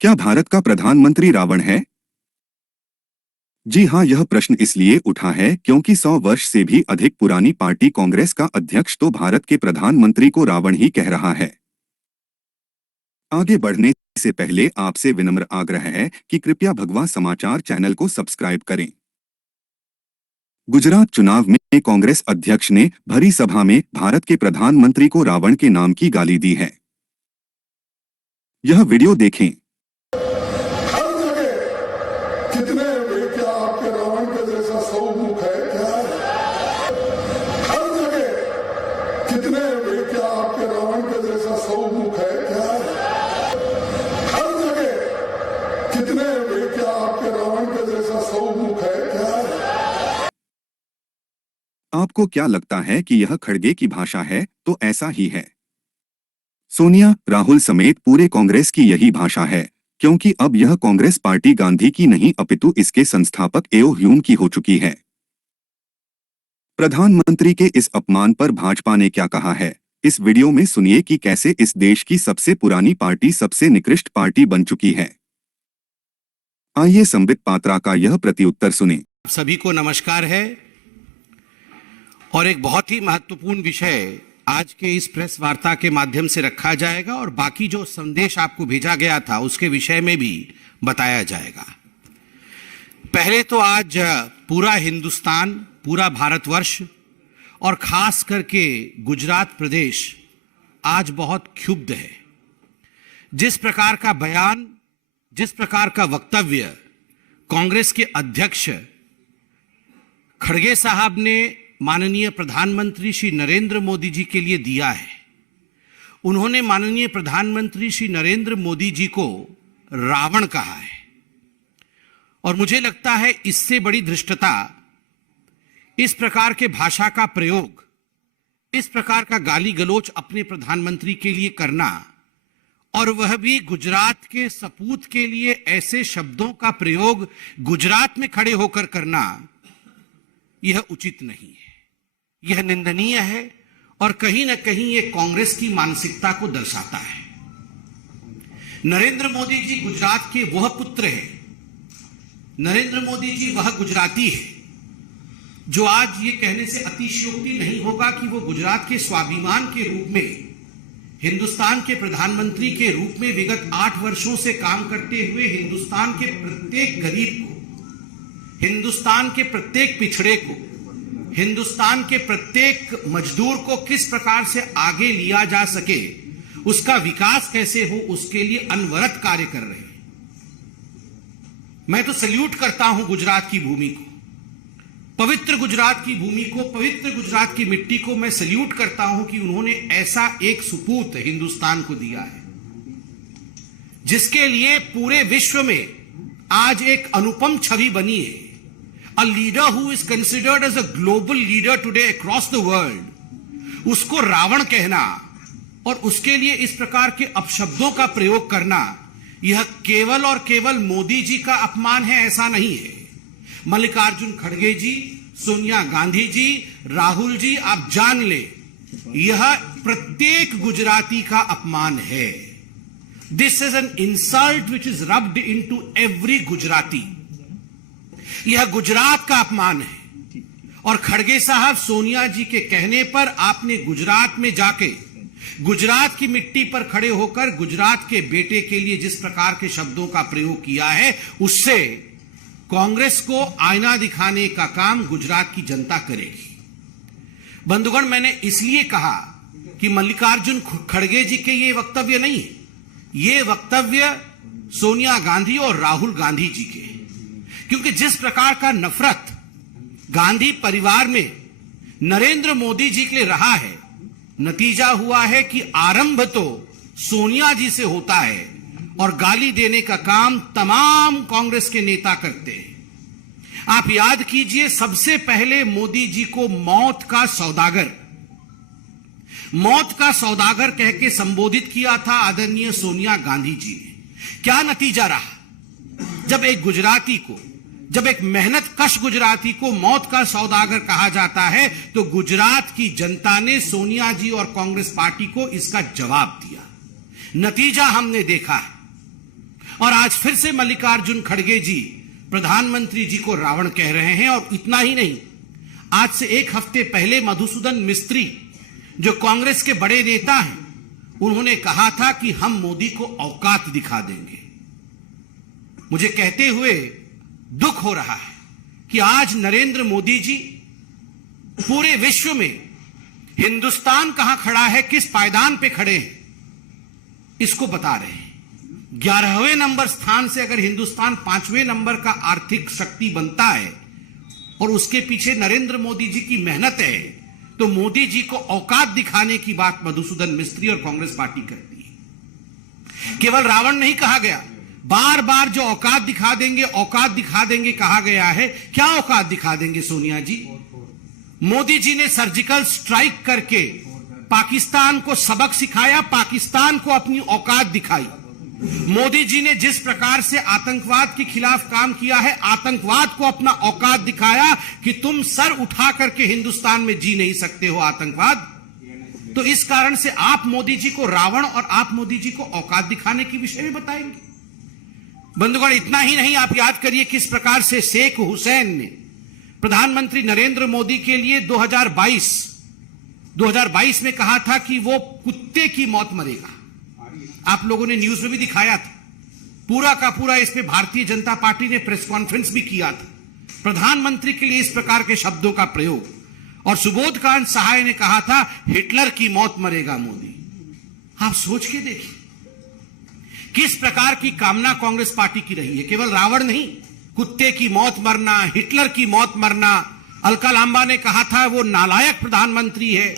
क्या भारत का प्रधानमंत्री रावण है? जी हां, यह प्रश्न इसलिए उठा है क्योंकि 100 वर्ष से भी अधिक पुरानी पार्टी कांग्रेस का अध्यक्ष तो भारत के प्रधानमंत्री को रावण ही कह रहा है। आगे बढ़ने से पहले आपसे विनम्र आग्रह है कि कृपया भगवा समाचार चैनल को सब्सक्राइब करें। गुजरात चुनाव में कांग्रेस अध्यक्ष ने भरी सभा में भारत के प्रधानमंत्री को रावण के नाम की गाली दी है। यह वीडियो देखें। कितने क्या आपके रावण के जैसा सौ मुख है क्या? हर जगह कितने क्या आपके रावण के जैसा सौ मुख है क्या? हर जगह कितने क्या आपके रावण के जैसा सौ मुख है क्या? आपको क्या लगता है कि यह खड़गे की भाषा है? तो ऐसा ही है। सोनिया, राहुल समेत पूरे कांग्रेस की यही भाषा है, क्योंकि अब यह कांग्रेस पार्टी गांधी की नहीं अपितु इसके संस्थापक एओ ह्यूम की हो चुकी है। प्रधानमंत्री के इस अपमान पर भाजपा ने क्या कहा है, इस वीडियो में सुनिए कि कैसे इस देश की सबसे पुरानी पार्टी सबसे निकृष्ट पार्टी बन चुकी है। आइए संबित पात्रा का यह प्रत्युत्तर सुने। सभी को नमस्कार है और एक बहुत ही महत्वपूर्ण विषय आज के इस प्रेस वार्ता के माध्यम से रखा जाएगा और बाकी जो संदेश आपको भेजा गया था उसके विषय में भी बताया जाएगा। पहले तो आज पूरा हिंदुस्तान, पूरा भारतवर्ष और खास करके गुजरात प्रदेश आज बहुत क्षुब्ध है। जिस प्रकार का बयान, जिस प्रकार का वक्तव्य कांग्रेस के अध्यक्ष खड़गे साहब ने माननीय प्रधानमंत्री श्री नरेंद्र मोदी जी के लिए दिया है, उन्होंने माननीय प्रधानमंत्री श्री नरेंद्र मोदी जी को रावण कहा है और मुझे लगता है इससे बड़ी धृष्टता, इस प्रकार के भाषा का प्रयोग, इस प्रकार का गाली गलौज अपने प्रधानमंत्री के लिए करना और वह भी गुजरात के सपूत के लिए ऐसे शब्दों का प्रयोग गुजरात में खड़े होकर करना, यह उचित नहीं है, यह निंदनीय है और कहीं ना कहीं यह कांग्रेस की मानसिकता को दर्शाता है। नरेंद्र मोदी जी गुजरात के वह पुत्र हैं, नरेंद्र मोदी जी वह गुजराती है जो आज ये कहने से अतिशयोक्ति नहीं होगा कि वो गुजरात के स्वाभिमान के रूप में, हिंदुस्तान के प्रधानमंत्री के रूप में विगत 8 वर्षों से काम करते हुए हिंदुस्तान के प्रत्येक गरीब को, हिंदुस्तान के प्रत्येक पिछड़े को, हिंदुस्तान के प्रत्येक मजदूर को किस प्रकार से आगे लिया जा सके, उसका विकास कैसे हो, उसके लिए अनवरत कार्य कर रहे हैं। मैं तो सल्यूट करता हूं गुजरात की भूमि को, पवित्र गुजरात की भूमि को, पवित्र गुजरात की मिट्टी को मैं सल्यूट करता हूं कि उन्होंने ऐसा एक सुपूत हिंदुस्तान को दिया है जिसके लिए पूरे विश्व में आज एक अनुपम छवि बनी है। A leader who is considered as a global leader today across the world, उसको रावण कहना और उसके लिए इस प्रकार के अपशब्दों का प्रयोग करना, यह केवल और केवल मोदी जी का अपमान है, ऐसा नहीं है। मल्लिकार्जुन खड़गे जी, सोनिया गांधी जी, राहुल जी, आप जान ले, यह प्रत्येक गुजराती का अपमान है। This is an insult which is rubbed into every Gujarati. यह गुजरात का अपमान है और खड़गे साहब, सोनिया जी के कहने पर आपने गुजरात में जाके गुजरात की मिट्टी पर खड़े होकर गुजरात के बेटे के लिए जिस प्रकार के शब्दों का प्रयोग किया है, उससे कांग्रेस को आईना दिखाने का काम गुजरात की जनता करेगी। बंधुगण, मैंने इसलिए कहा कि मल्लिकार्जुन खड़गे जी के ये वक्तव्य नहीं है, ये वक्तव्य सोनिया गांधी और राहुल गांधी जी के, क्योंकि जिस प्रकार का नफरत गांधी परिवार में नरेंद्र मोदी जी के लिए रहा है, नतीजा हुआ है कि आरंभ तो सोनिया जी से होता है और गाली देने का काम तमाम कांग्रेस के नेता करते हैं। आप याद कीजिए, सबसे पहले मोदी जी को मौत का सौदागर कह के संबोधित किया था आदरणीय सोनिया गांधी जी ने। क्या नतीजा रहा? जब एक गुजराती को, जब एक मेहनत कश गुजराती को मौत का सौदागर कहा जाता है, तो गुजरात की जनता ने सोनिया जी और कांग्रेस पार्टी को इसका जवाब दिया। नतीजा हमने देखा है। और आज फिर से मल्लिकार्जुन खड़गे जी प्रधानमंत्री जी को रावण कह रहे हैं। और इतना ही नहीं, आज से एक हफ्ते पहले मधुसूदन मिस्त्री जो कांग्रेस के बड़े नेता हैं, उन्होंने कहा था कि हम मोदी को औकात दिखा देंगे। मुझे कहते हुए दुख हो रहा है कि आज नरेंद्र मोदी जी पूरे विश्व में हिंदुस्तान कहां खड़ा है, किस पायदान पे खड़े हैं, इसको बता रहे हैं। 11वें नंबर स्थान से अगर हिंदुस्तान 5वें नंबर का आर्थिक शक्ति बनता है और उसके पीछे नरेंद्र मोदी जी की मेहनत है, तो मोदी जी को औकात दिखाने की बात मधुसूदन मिस्त्री और कांग्रेस पार्टी करती है। केवल रावण नहीं कहा गया, बार बार जो औकात दिखा देंगे कहा गया है। क्या औकात दिखा देंगे सोनिया जी? मोदी जी ने सर्जिकल स्ट्राइक करके पाकिस्तान को सबक सिखाया, पाकिस्तान को अपनी औकात दिखाई। मोदी जी ने जिस प्रकार से आतंकवाद के खिलाफ काम किया है, आतंकवाद को अपना औकात दिखाया कि तुम सर उठा करके हिंदुस्तान में जी नहीं सकते हो आतंकवाद। तो इस कारण से आप मोदी जी को रावण और आप मोदी जी को औकात दिखाने के विषय में बताएंगे। बंधुगण, इतना ही नहीं, आप याद करिए किस प्रकार से शेख हुसैन ने प्रधानमंत्री नरेंद्र मोदी के लिए 2022 में कहा था कि वो कुत्ते की मौत मरेगा। आप लोगों ने न्यूज में भी दिखाया था, पूरा का पूरा इस पे भारतीय जनता पार्टी ने प्रेस कॉन्फ्रेंस भी किया था। प्रधानमंत्री के लिए इस प्रकार के शब्दों का प्रयोग, और सुबोधकांत सहाय ने कहा था हिटलर की मौत मरेगा मोदी। आप सोच के देखिए किस प्रकार की कामना कांग्रेस पार्टी की रही है। केवल रावण नहीं, कुत्ते की मौत मरना, हिटलर की मौत मरना। अलका लांबा ने कहा था वो नालायक प्रधानमंत्री है।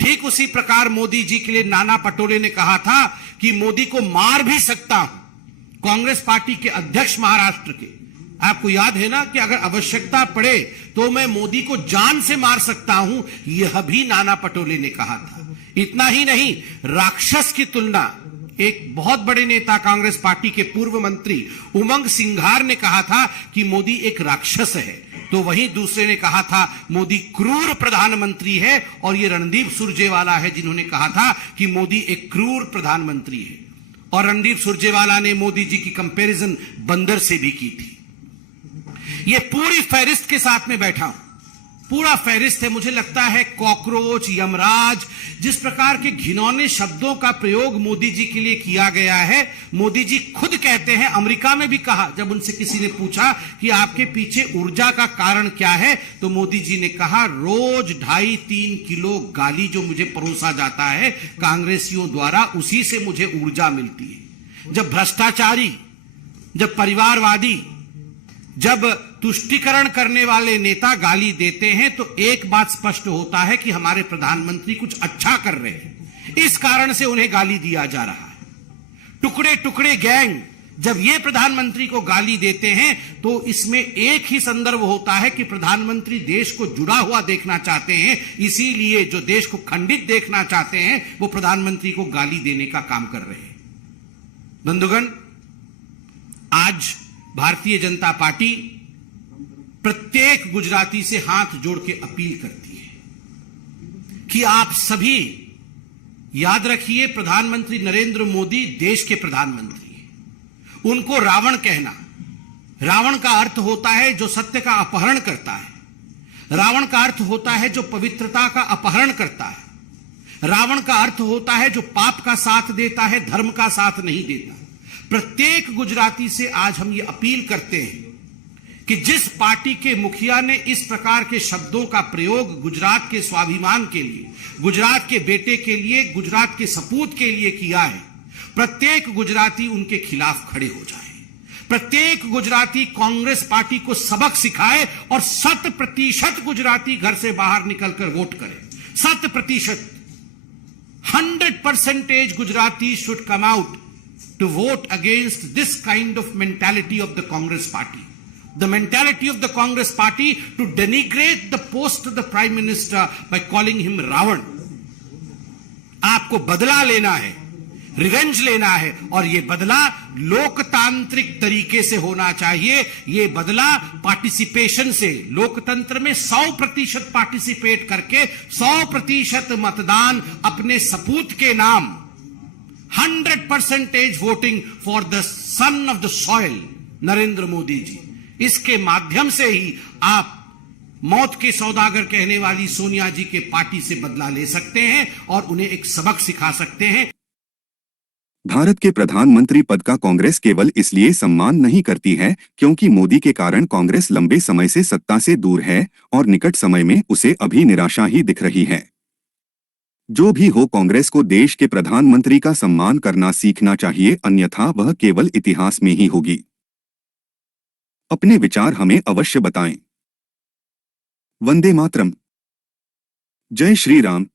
ठीक उसी प्रकार मोदी जी के लिए नाना पटोले ने कहा था कि मोदी को मार भी सकता हूं। कांग्रेस पार्टी के अध्यक्ष महाराष्ट्र के, आपको याद है ना कि अगर आवश्यकता पड़े तो मैं मोदी को जान से मार सकता हूं, यह भी नाना पटोले ने कहा था। इतना ही नहीं, राक्षस की तुलना एक बहुत बड़े नेता कांग्रेस पार्टी के पूर्व मंत्री उमंग सिंघार ने कहा था कि मोदी एक राक्षस है, तो वहीं दूसरे ने कहा था मोदी क्रूर प्रधानमंत्री है। और ये रणदीप सुरजेवाला है जिन्होंने कहा था कि मोदी एक क्रूर प्रधानमंत्री है। और रणदीप सुरजेवाला ने मोदी जी की कंपैरिजन बंदर से भी की थी। ये पूरी फहरिस्त के साथ में बैठा हूं, पूरा फहरिस्त है। मुझे लगता है कॉकरोच, यमराज, जिस प्रकार के घिनौने शब्दों का प्रयोग मोदी जी के लिए किया गया है, मोदी जी खुद कहते हैं, अमेरिका में भी कहा, जब उनसे किसी ने पूछा कि आपके पीछे ऊर्जा का कारण क्या है, तो मोदी जी ने कहा रोज 2.5-3 किलो गाली जो मुझे परोसा जाता है कांग्रेसियों द्वारा, उसी से मुझे ऊर्जा मिलती है। जब भ्रष्टाचारी, जब परिवारवादी, जब तुष्टीकरण करने वाले नेता गाली देते हैं तो एक बात स्पष्ट होता है कि हमारे प्रधानमंत्री कुछ अच्छा कर रहे हैं, इस कारण से उन्हें गाली दिया जा रहा है। टुकड़े टुकड़े गैंग जब ये प्रधानमंत्री को गाली देते हैं तो इसमें एक ही संदर्भ होता है कि प्रधानमंत्री देश को जुड़ा हुआ देखना चाहते हैं, इसीलिए जो देश को खंडित देखना चाहते हैं वो प्रधानमंत्री को गाली देने का काम कर रहे हैं। बंधुगण, आज भारतीय जनता पार्टी प्रत्येक गुजराती से हाथ जोड़ के अपील करती है कि आप सभी याद रखिए, प्रधानमंत्री नरेंद्र मोदी देश के प्रधानमंत्री हैं। उनको रावण कहना, रावण का अर्थ होता है जो सत्य का अपहरण करता है। रावण का अर्थ होता है जो पवित्रता का अपहरण करता है। रावण का अर्थ होता है जो पाप का साथ देता है, धर्म का साथ नहीं देता। प्रत्येक गुजराती से आज हम ये अपील करते हैं कि जिस पार्टी के मुखिया ने इस प्रकार के शब्दों का प्रयोग गुजरात के स्वाभिमान के लिए, गुजरात के बेटे के लिए, गुजरात के सपूत के लिए किया है, प्रत्येक गुजराती उनके खिलाफ खड़े हो जाए। प्रत्येक गुजराती कांग्रेस पार्टी को सबक सिखाए और 100% गुजराती घर से बाहर निकलकर वोट करें। 100%, 100% Gujarati should come out to vote against this kind of mentality of the Congress party. The mentality of the Congress party to denigrate the post of the Prime Minister by calling him Ravan. आपको बदला लेना है, revenge लेना है, और ये बदला लोकतांत्रिक तरीके से होना चाहिए। ये बदला पार्टिसिपेशन से, लोकतंत्र में 100% पार्टिसिपेट करके 100% मतदान अपने सपूत के नाम 100% voting for the son of the soil Narendra Modi ji. इसके माध्यम से ही आप मौत के सौदागर कहने वाली सोनिया जी के पार्टी से बदला ले सकते हैं और उन्हें एक सबक सिखा सकते हैं। भारत के प्रधानमंत्री पद का कांग्रेस केवल इसलिए सम्मान नहीं करती है क्योंकि मोदी के कारण कांग्रेस लंबे समय से सत्ता से दूर है और निकट समय में उसे अभी निराशा ही दिख रही है। जो भी हो, कांग्रेस को देश के प्रधानमंत्री का सम्मान करना सीखना चाहिए, अन्यथा वह केवल इतिहास में ही होगी। अपने विचार हमें अवश्य बताएं। वंदे मातरम। जय श्री राम।